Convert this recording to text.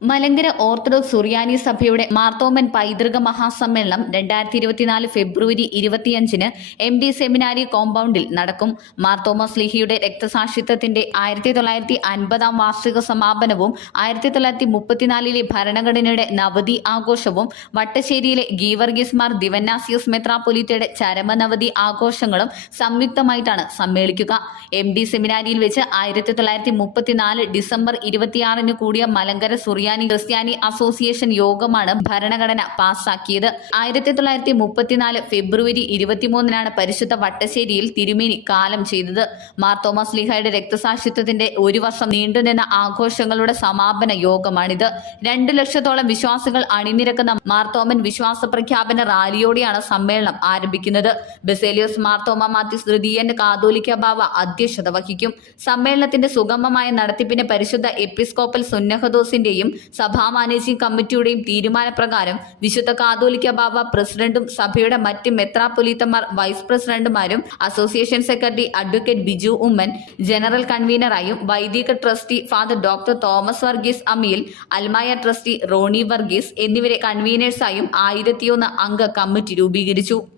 Malankara orthodox സുറിയാനി സഭയുടെ മാർത്തോമൻ പൈതൃക മഹാസമ്മേളനം രണ്ടായിരത്തി ഇരുപത്തിനാല് ഫെബ്രുവരി ഇരുപത്തിയഞ്ചിന് എം ഡി സെമിനാരി കോമ്പൗണ്ടിൽ നടക്കും. മാർത്തോമ സ്ലിഹിയുടെ രക്തസാക്ഷിത്വത്തിന്റെ ആയിരത്തി തൊള്ളായിരത്തി അൻപതാം വാർഷിക സമാപനവും ആയിരത്തി തൊള്ളായിരത്തി മുപ്പത്തിനാലിലെ ഭരണഘടനയുടെ നവതി ആഘോഷവും വട്ടശ്ശേരിയിലെ ഗീവർഗീസ് മാർ ദിവന്നാസിയോസ് ചരമനവധി ചരമനവതി ആഘോഷങ്ങളും സംയുക്തമായിട്ടാണ് സമ്മേളിക്കുക. എം ഡി സെമിനാരിയിൽ വെച്ച് ആയിരത്തി തൊള്ളായിരത്തി മുപ്പത്തിനാല് ഡിസംബർ ഇരുപത്തിയാറിന് കൂടിയ മലങ്കര സുറിയാനി ക്രിസ്ത്യാനി അസോസിയേഷൻ യോഗമാണ് ഭരണഘടന പാസാക്കിയത്. ആയിരത്തി തൊള്ളായിരത്തി മുപ്പത്തിനാല് ഫെബ്രുവരി ഇരുപത്തിമൂന്നിനാണ് പരിശുദ്ധ വട്ടശ്ശേരിയിൽ തിരുമേനി കാലം ചെയ്തത്. മാർ തോമസ് ലിഹയുടെ രക്തസാക്ഷിത്വത്തിന്റെ ഒരു വർഷം നീണ്ടുനിന്ന ആഘോഷങ്ങളുടെ സമാപന യോഗമാണിത്. രണ്ടു ലക്ഷത്തോളം വിശ്വാസികൾ അണിനിരക്കുന്ന മാർത്തോമൻ വിശ്വാസ പ്രഖ്യാപന റാലിയോടെയാണ് സമ്മേളനം ആരംഭിക്കുന്നത്. ബെസേലിയോസ് മാർത്തോമ മാത്യു തൃതീയൻ കാതോലിക്ക ബാവ അധ്യക്ഷത വഹിക്കും. സമ്മേളനത്തിന്റെ സുഗമമായ നടത്തിപ്പിന് പരിശുദ്ധ എപ്പിസ്കോപ്പൽ സുന്നഹദോസിന്റെയും സഭാ മാനേജിംഗ് കമ്മിറ്റിയുടെയും തീരുമാനപ്രകാരം വിശുദ്ധ കാതോലിക്ക ബാബ പ്രസിഡന്റും സഭയുടെ മറ്റ് മെത്രാപൊലീത്തമാർ vice പ്രസിഡന്റുമാരും association secretary advocate Biju Ummen general കൺവീനറായും വൈദിക trustee father doctor Thomas Varghese Ameel അൽമായ ട്രസ്റ്റി റോണി വർഗീസ് എന്നിവരെ കൺവീനേഴ്സായും ആയിരത്തിയൊന്ന് അംഗ കമ്മിറ്റി രൂപീകരിച്ചു.